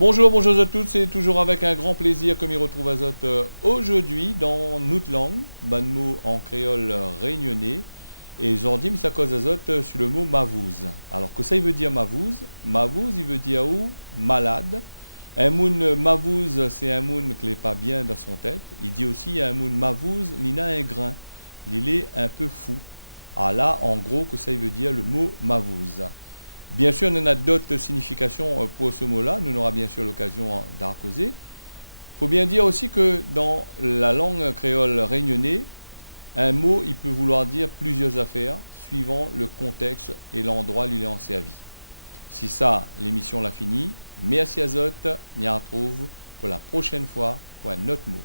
Bonjour à tous, c'est toujours avec un grand plaisir que m'y retrouve Azote aujourd'hui dans notre langue, ban mot en créole réunionnais, et aujourd'hui, ça cause Azote sur le mot mavouze. Alors que ça il veut dire mavouze? Mavouze il veut dire où? Malade. Un moun mavouze c'est un moun qui n'est pas bien dans son tête. Il dit aussi un moun mavouze, il a un grain, il est un peu fou. Ah là, en gros, que ça il veut dire le mot mavouze. Bien sûr, on a d'autres significations pour ce mot-là. Nous aurons bien sûr l'occasion d'en causer. Il faut bien dire aussi que dans la langue créole réunionnais, un mot, il peut vouloir dire plusieurs affaires suivant le contexte et l'endroit où il est en servi. Si ça, l'émission l'a fini. Merci Azote, on y retrouve pour la prochaine fois pour un autre mot.